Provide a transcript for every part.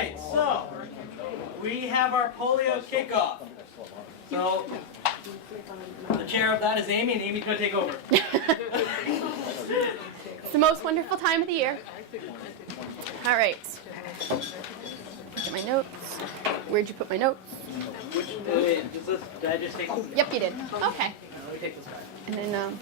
right, so we have our polio kickoff. So the chair of that is Amy, and Amy's going to take over. It's the most wonderful time of the year. All right. Get my notes. Where'd you put my notes? Did I just take them? Yep, you did. Okay. Let me take this back. And then,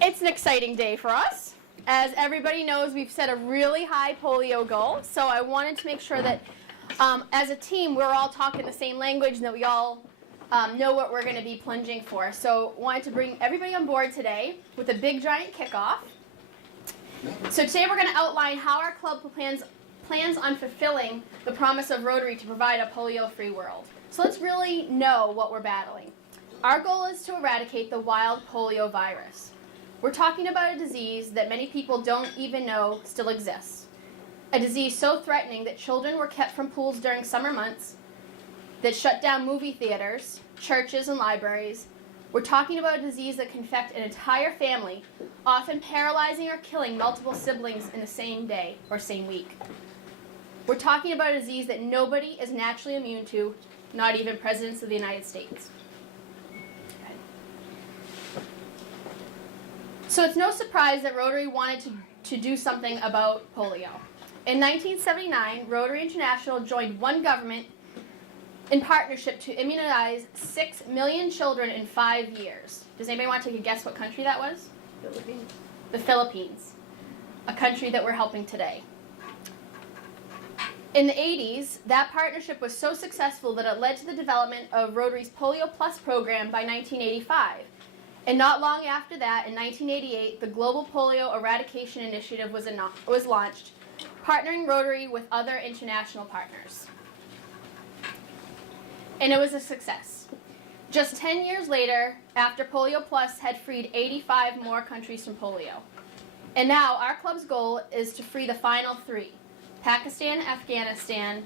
it's an exciting day for us. As everybody knows, we've set a really high polio goal. So I wanted to make sure that as a team, we're all talking the same language and that we all know what we're going to be plunging for. So wanted to bring everybody on board today with a big giant kickoff. So today we're going to outline how our club plans on fulfilling the promise of Rotary to provide a polio-free world. So let's really know what we're battling. Our goal is to eradicate the wild polio virus. We're talking about a disease that many people don't even know still exists. A disease so threatening that children were kept from pools during summer months, that shut down movie theaters, churches, and libraries. We're talking about a disease that can affect an entire family, often paralyzing or killing multiple siblings in the same day or same week. We're talking about a disease that nobody is naturally immune to, not even presidents of the United States. So it's no surprise that Rotary wanted to do something about polio. In 1979, Rotary International joined one government in partnership to immunize 6 million children in 5 years. Does anybody want to take a guess what country that was? Philippines. The Philippines, a country that we're helping today. In the 80s, that partnership was so successful that it led to the development of Rotary's Polio Plus program by 1985. And not long after that, in 1988, the Global Polio Eradication Initiative was launched, partnering Rotary with other international partners. And it was a success. Just 10 years later, after Polio Plus had freed 85 more countries from polio. And now our club's goal is to free the final 3, Pakistan, Afghanistan,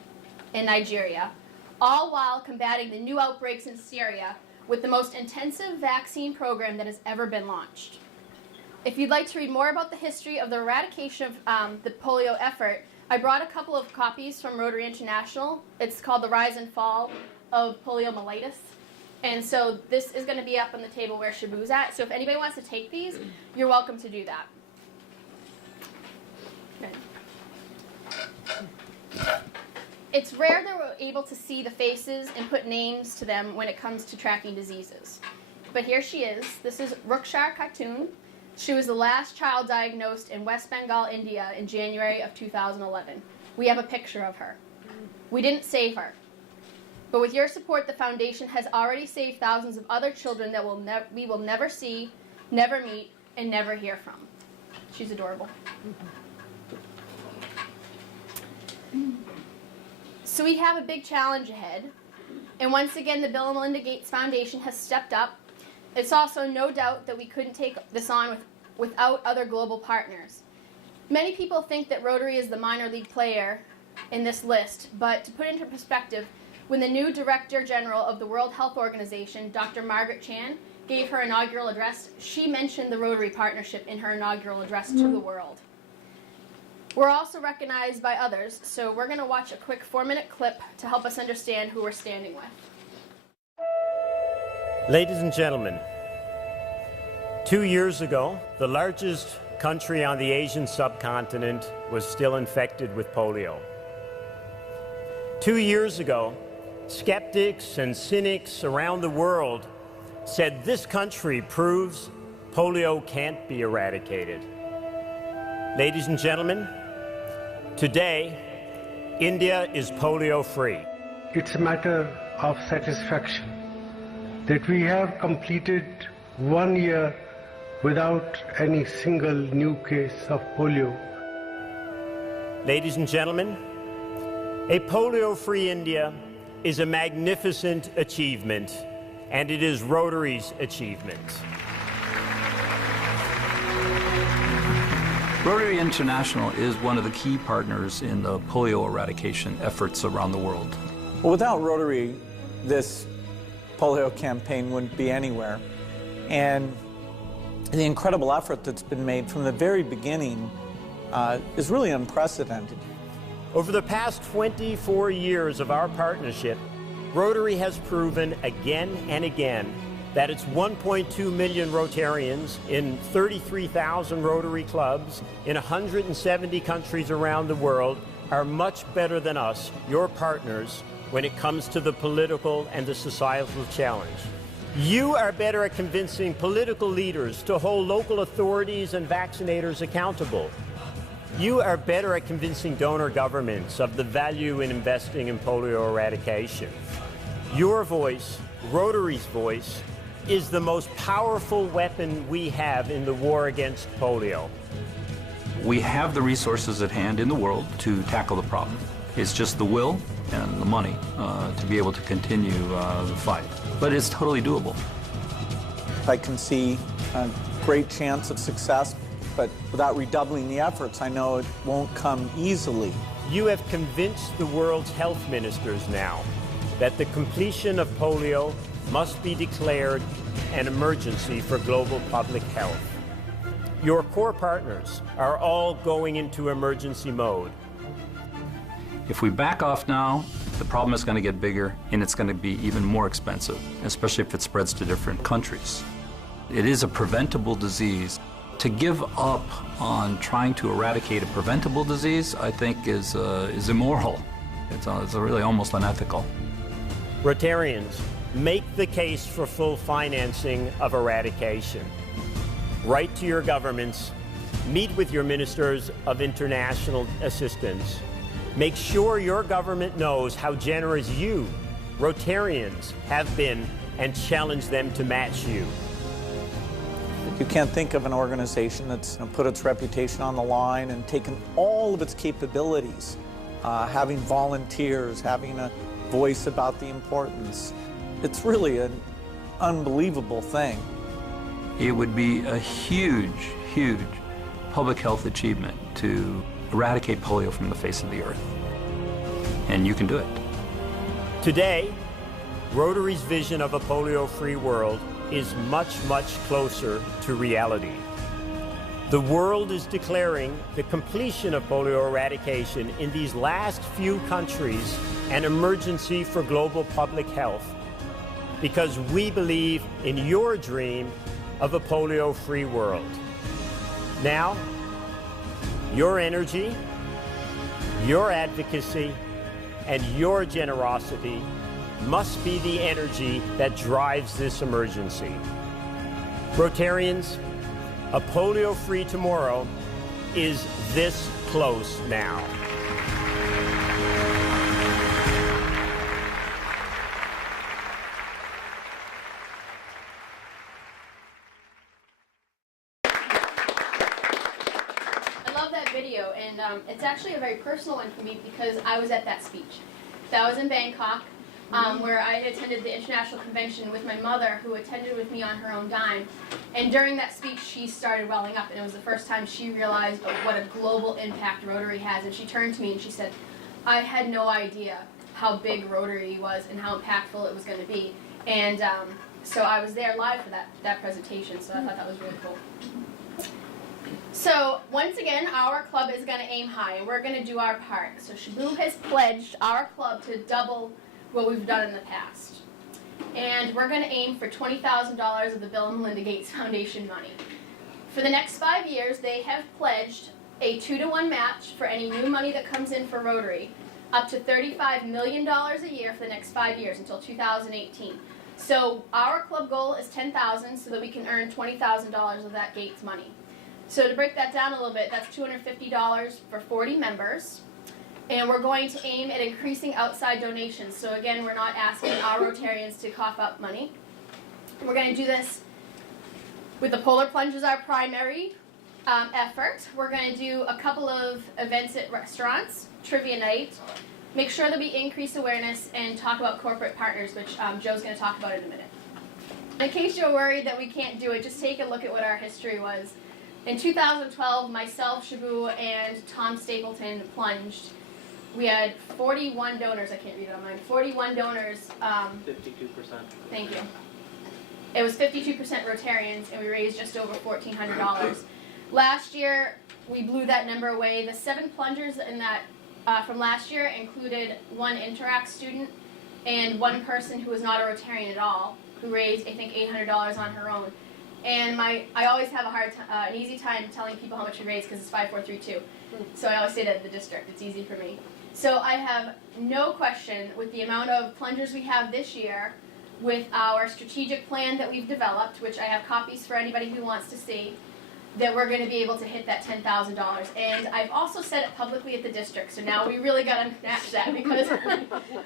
and Nigeria, all while combating the new outbreaks in Syria with the most intensive vaccine program that has ever been launched. If you'd like to read more about the history of the eradication of the polio effort, I brought a couple of copies from Rotary International. It's called The Rise and Fall of Poliomyelitis. And so this is going to be up on the table where Shabu's at. So if anybody wants to take these, you're welcome to do that. Good. It's rare that we're able to see the faces and put names to them when it comes to tracking diseases. But here she is. This is Rukshar Khatun. She was the last child diagnosed in West Bengal, India in January of 2011. We have a picture of her. We didn't save her. But with your support, the foundation has already saved thousands of other children that we will never see, never meet, and never hear from. She's adorable. So we have a big challenge ahead. And once again, the Bill and Melinda Gates Foundation has stepped up. It's also no doubt that we couldn't take this on without other global partners. Many people think that Rotary is the minor league player in this list, but to put into perspective, when the new Director General of the World Health Organization, Dr. Margaret Chan, gave her inaugural address, she mentioned the Rotary partnership in her inaugural address to the world. We're also recognized by others, so we're going to watch a quick 4-minute clip to help us understand who we're standing with. Ladies and gentlemen, 2 years ago, the largest country on the Asian subcontinent was still infected with polio. 2 years ago, skeptics and cynics around the world said this country proves polio can't be eradicated. Ladies and gentlemen, today, India is polio-free. It's a matter of satisfaction that we have completed 1 year without any single new case of polio. Ladies and gentlemen, a polio-free India is a magnificent achievement, and it is Rotary's achievement. Rotary International is one of the key partners in the polio eradication efforts around the world. Well, without Rotary, this polio campaign wouldn't be anywhere. And the incredible effort that's been made from the very beginning is really unprecedented. Over the past 24 years of our partnership, Rotary has proven again and again that its 1.2 million Rotarians in 33,000 Rotary clubs in 170 countries around the world are much better than us, your partners, when it comes to the political and the societal challenge. You are better at convincing political leaders to hold local authorities and vaccinators accountable. You are better at convincing donor governments of the value in investing in polio eradication. Your voice, Rotary's voice, is the most powerful weapon we have in the war against polio. We have the resources at hand in the world to tackle the problem. It's just the will and the money to be able to continue the fight. But it's totally doable. I can see a great chance of success, but without redoubling the efforts, I know it won't come easily. You have convinced the world's health ministers now that the completion of polio must be declared an emergency for global public health. Your core partners are all going into emergency mode. If we back off now, the problem is going to get bigger and it's going to be even more expensive, especially if it spreads to different countries. It is a preventable disease. To give up on trying to eradicate a preventable disease, I think, is immoral. It's really almost unethical. Rotarians, make the case for full financing of eradication. Write to your governments, meet with your ministers of international assistance. Make sure your government knows how generous you, Rotarians, have been and challenge them to match you. You can't think of an organization that's put its reputation on the line and taken all of its capabilities, having volunteers, having a voice about the importance. It's really an unbelievable thing. It would be a huge, huge public health achievement to eradicate polio from the face of the earth. And you can do it. Today, Rotary's vision of a polio-free world is much, much closer to reality. The world is declaring the completion of polio eradication in these last few countries an emergency for global public health, because we believe in your dream of a polio-free world. Now, your energy, your advocacy, and your generosity must be the energy that drives this emergency. Rotarians, a polio-free tomorrow is this close now. Video, and it's actually a very personal one for me because I was at that speech. That was in Bangkok, where I attended the international convention with my mother, who attended with me on her own dime. And during that speech, she started welling up, and it was the first time she realized what a global impact Rotary has. And she turned to me and she said, "I had no idea how big Rotary was and how impactful it was going to be." And so I was there live for that presentation, so I thought that was really cool. So, once again, our club is going to aim high, and we're going to do our part. So, Shabu has pledged our club to double what we've done in the past. And we're going to aim for $20,000 of the Bill and Melinda Gates Foundation money. For the next 5 years, they have pledged a 2-to-1 match for any new money that comes in for Rotary, up to $35 million a year for the next 5 years until 2018. So, our club goal is $10,000 so that we can earn $20,000 of that Gates money. So to break that down a little bit, that's $250 for 40 members. And we're going to aim at increasing outside donations. So again, we're not asking our Rotarians to cough up money. We're going to do this with the Polar Plunge as our primary effort. We're going to do a couple of events at restaurants, trivia night, make sure that we increase awareness, and talk about corporate partners, which Joe's going to talk about in a minute. In case you're worried that we can't do it, just take a look at what our history was. In 2012, myself, Shabu, and Tom Stapleton plunged. We had 41 donors. I can't read it on mine. 41 donors. 52%. Thank you. It was 52% Rotarians, and we raised just over $1,400. Last year, we blew that number away. The 7 plungers in that from last year included 1 Interact student and 1 person who was not a Rotarian at all, who raised, I think, $800 on her own. And I always have an easy time telling people how much we raise because it's 5432. So I always say that at the district. It's easy for me. So I have no question with the amount of plungers we have this year, with our strategic plan that we've developed, which I have copies for anybody who wants to see, that we're going to be able to hit that $10,000. And I've also said it publicly at the district, so now we really got to match that because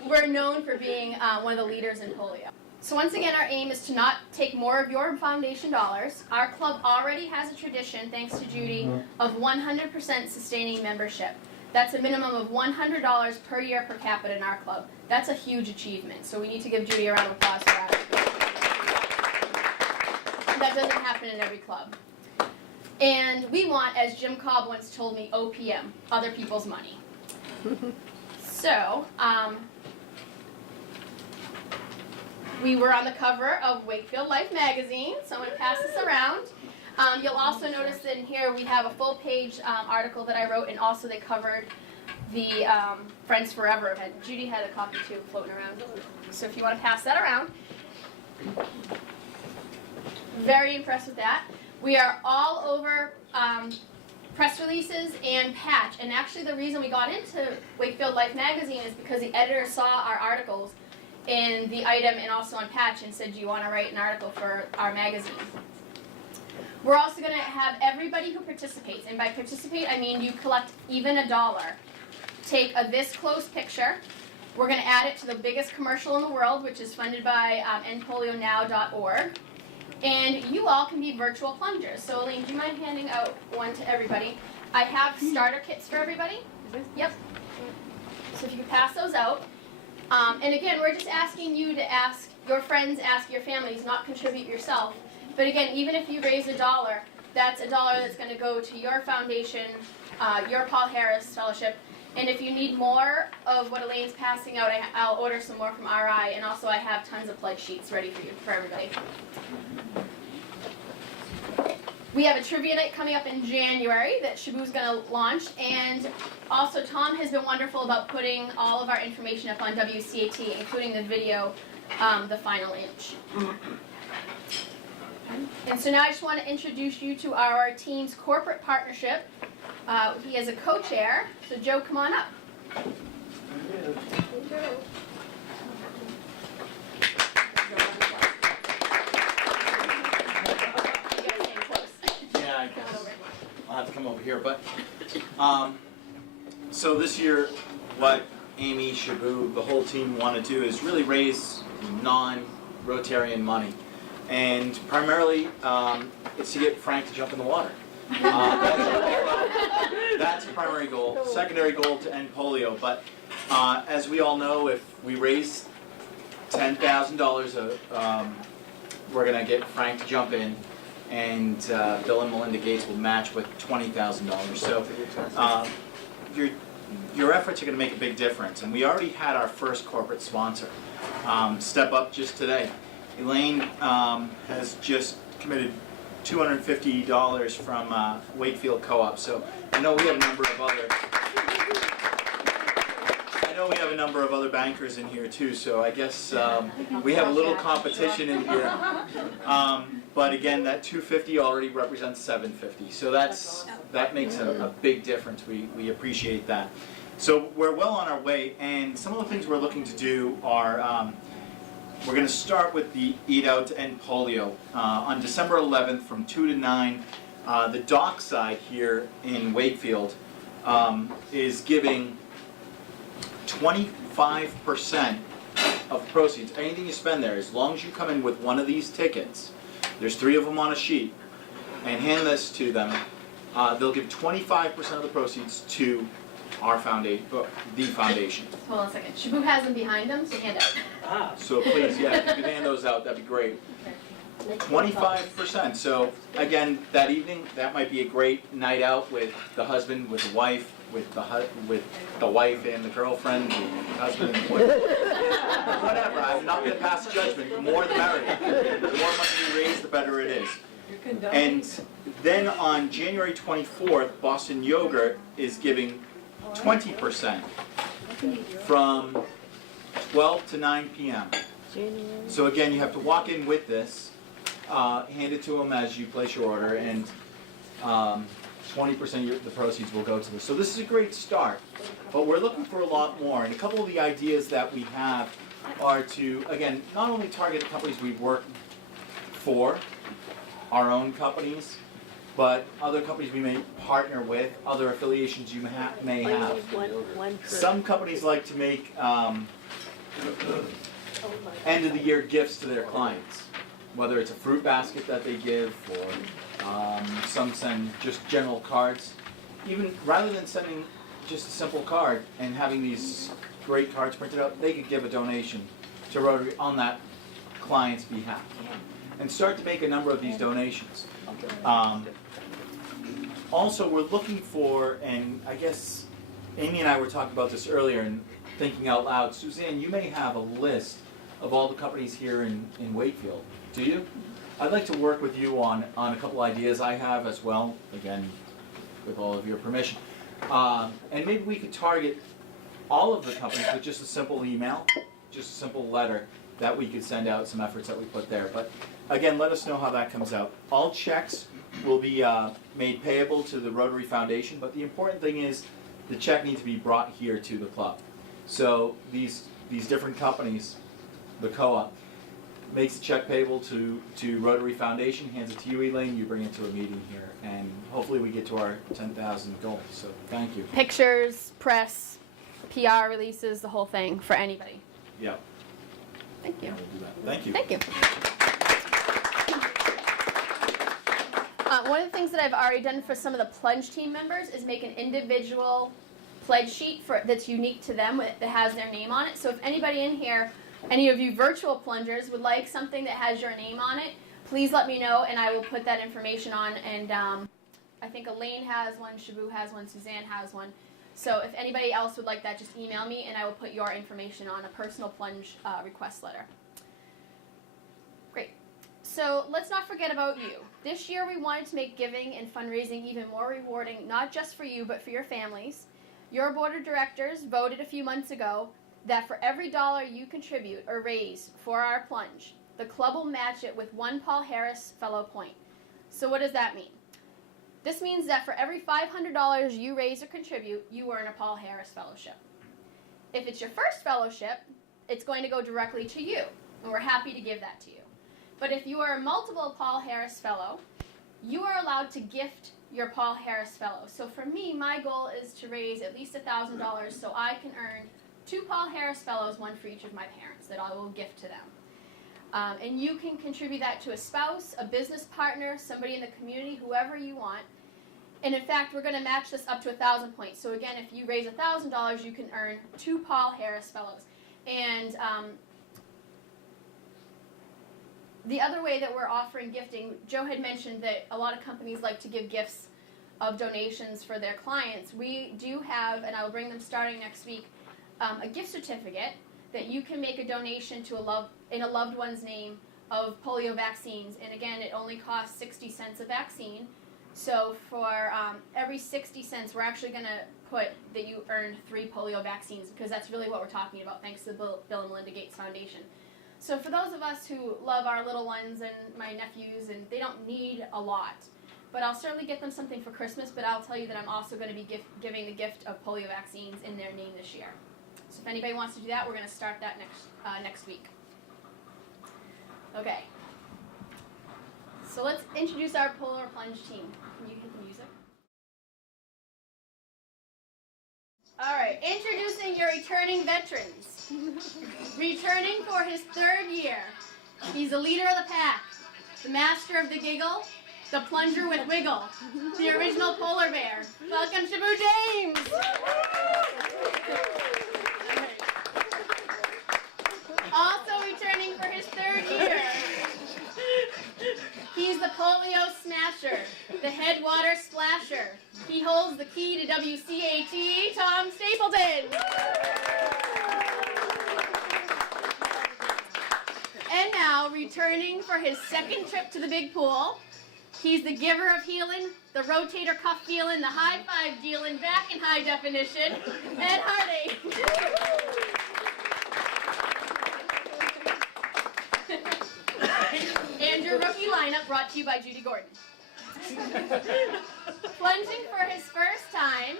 we're known for being one of the leaders in polio. So once again, our aim is to not take more of your foundation dollars. Our club already has a tradition, thanks to Judy, of 100% sustaining membership. That's a minimum of $100 per year per capita in our club. That's a huge achievement, so we need to give Judy a round of applause for that. That doesn't happen in every club. And we want, as Jim Cobb once told me, OPM, other people's money. So, we were on the cover of Wakefield Life magazine, so I'm going to pass this around. You'll also notice that in here we have a full-page article that I wrote, and also they covered the Friends Forever event. Judy had a copy too floating around. So if you want to pass that around. Very impressed with that. We are all over press releases and patch. And actually the reason we got into Wakefield Life magazine is because the editor saw our articles in the item and also on patch and said, do you want to write an article for our magazine? We're also going to have everybody who participates, and by participate I mean you collect even $1, take a this close picture. We're going to add it to the biggest commercial in the world, which is funded by endpolionow.org. And you all can be virtual plungers. So Elaine, do you mind handing out one to everybody? I have starter kits for everybody. Yep. So if you could pass those out. And again, we're just asking you to ask your friends, ask your families, not contribute yourself. But again, even if you raise $1, that's $1 that's going to go to your foundation, your Paul Harris Fellowship. And if you need more of what Elaine's passing out, I'll order some more from RI. And also I have tons of pledge sheets ready for you, for everybody. We have a trivia night coming up in January that Shabu's going to launch. And also Tom has been wonderful about putting all of our information up on WCAT, including the video, The Final Inch. And so now I just want to introduce you to our team's corporate partnership. He is a co-chair, so Joe, come on up. Yeah, I'll have to come over here. But so this year, what Amy, Shabu, the whole team want to do is really raise non-Rotarian money. And primarily, it's to get Frank to jump in the water. That's the primary goal. Secondary goal to end polio. But as we all know, if we raise $10,000, we're going to get Frank to jump in, and Bill and Melinda Gates will match with $20,000. So your efforts are going to make a big difference. And we already had our first corporate sponsor step up just today. Elaine has just committed $250 from Wakefield Co-op. So I know we have a number of other bankers in here too. So I guess we have a little competition in here. But again, that $250 already represents $750. So that makes a big difference. We appreciate that. So we're well on our way, and some of the things we're looking to do are. We're going to start with the Eat Out to End Polio. On December 11th from 2 to 9, the dockside here in Wakefield is giving 25% of the proceeds. Anything you spend there, as long as you come in with one of these tickets, there's 3 of them on a sheet, and hand this to them, they'll give 25% of the proceeds to our foundation, the foundation. Hold on a second. Shabu has them behind him, so hand out. So please, yeah, if you could hand those out, that'd be great. 25%. So again, that evening, that might be a great night out with the husband, with the wife, with the wife and the girlfriend, the husband and whatever. I'm not going to pass judgment. The more the merrier. The more money we raise, the better it is. And then on January 24th, Boston Yogurt is giving 20% from 12 to 9 p.m. So again, you have to walk in with this, hand it to them as you place your order, and 20% of the proceeds will go to this. So this is a great start, but we're looking for a lot more. And a couple of the ideas that we have are to, again, not only target the companies we work for, our own companies, but other companies we may partner with, other affiliations you may have. Some companies like to make end of the year gifts to their clients, whether it's a fruit basket that they give, or some send just general cards. Even rather than sending just a simple card and having these great cards printed out, they could give a donation to Rotary on that client's behalf and start to make a number of these donations. Also, we're looking for, and I guess Amy and I were talking about this earlier and thinking out loud, Suzanne, you may have a list of all the companies here in Wakefield. Do you? I'd like to work with you on a couple ideas I have as well, again, with all of your permission. And maybe we could target all of the companies with just a simple email, just a simple letter that we could send out, some efforts that we put there. But again, let us know how that comes out. All checks will be made payable to the Rotary Foundation, but the important thing is the check needs to be brought here to the club. So these different companies, the co-op, makes the check payable to Rotary Foundation, hands it to you, Elaine, you bring it to a meeting here, and hopefully we get to our 10,000 goal. So thank you. Pictures, press, PR releases, the whole thing for anybody. Yeah. Thank you. We'll do that. Thank you. Thank you. One of the things that I've already done for some of the Plunge team members is make an individual pledge sheet that's unique to them that has their name on it. So if anybody in here, any of you virtual plungers, would like something that has your name on it, please let me know and I will put that information on. And I think Elaine has one, Shabu has one, Suzanne has one. So if anybody else would like that, just email me and I will put your information on a personal Plunge request letter. Great. So let's not forget about you. This year we wanted to make giving and fundraising even more rewarding, not just for you, but for your families. Your board of directors voted a few months ago that for every dollar you contribute or raise for our Plunge, the club will match it with one Paul Harris Fellow point. So what does that mean? This means that for every $500 you raise or contribute, you earn a Paul Harris Fellowship. If it's your first fellowship, it's going to go directly to you, and we're happy to give that to you. But if you are a multiple Paul Harris Fellow, you are allowed to gift your Paul Harris Fellow. So for me, my goal is to raise at least $1,000 so I can earn 2 Paul Harris Fellows, one for each of my parents, that I will gift to them. And you can contribute that to a spouse, a business partner, somebody in the community, whoever you want. And in fact, we're going to match this up to 1,000 points. So again, if you raise $1,000, you can earn 2 Paul Harris Fellows. And the other way that we're offering gifting, Joe had mentioned that a lot of companies like to give gifts of donations for their clients. We do have, and I'll bring them starting next week, a gift certificate that you can make a donation to in a loved one's name of polio vaccines. And again, it only costs 60 cents a vaccine. So for every 60 cents, we're actually going to put that you earned 3 polio vaccines, because that's really what we're talking about, thanks to the Bill and Melinda Gates Foundation. So for those of us who love our little ones and my nephews, and they don't need a lot, but I'll certainly get them something for Christmas, but I'll tell you that I'm also going to be giving the gift of polio vaccines in their name this year. So if anybody wants to do that, we're going to start that next week. Okay. So let's introduce our Polar Plunge team. Can you hit the music? All right, introducing your returning veterans. Returning for his 3rd year, he's the leader of the pack, the master of the giggle, the plunger with wiggle, the original polar bear. Welcome, Shabu James! Also returning for his 3rd year, he's the polio smasher, the headwater splasher. He holds the key to WCAT, Tom Stapleton. And now, returning for his 2nd trip to the big pool, He's the giver of healing, the rotator cuff feeling, the high five dealing, back in high definition, Ed Hardy. And your rookie lineup brought to you by Judy Gordon. Plunging for his first time,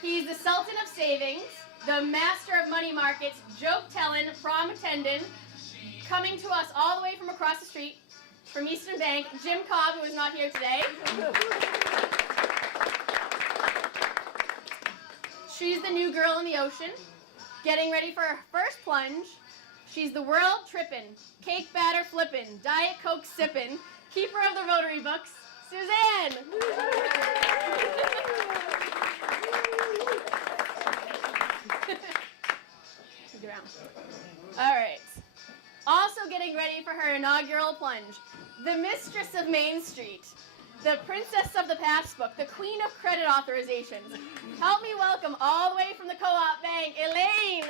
he's the Sultan of Savings, the Master of Money Markets, joke telling, prom attendant, coming to us all the way from across the street from Eastern Bank, Jim Cobb, who is not here today. She's the new girl in the ocean, getting ready for her first plunge. She's the world trippin', cake batter flippin', Diet Coke sippin', keeper of the Rotary books, Suzanne. All right. Also getting ready for her inaugural plunge, the mistress of Main Street, the princess of the passbook, the queen of credit authorizations. Help me welcome all the way from the Co-op Bank, Elaine.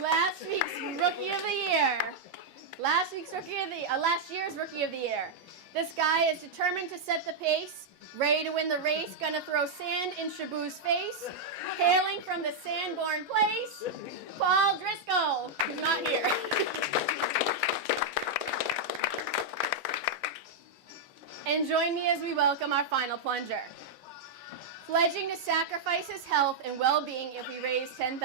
Last year's Rookie of the Year. This guy is determined to set the pace, ready to win the race, gonna throw sand in Shabu's face. Hailing from the Sanborn place, Paul Driscoll, who's not here. And join me as we welcome our final plunger. Pledging to sacrifice his health and well-being if we raise $10,000.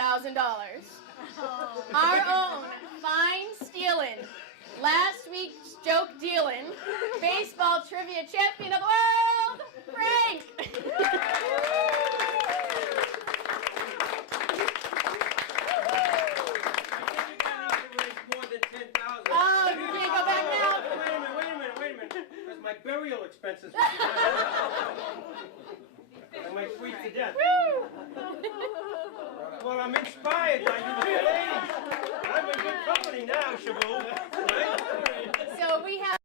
Our own fine stealing, last week's joke dealing, baseball trivia champion of the world, Frank! Oh, you can't go back now. Wait a minute. Because my burial expenses. I might freeze to death. Well, I'm inspired by you ladies. I'm in good company now, Shabu. Right? So we have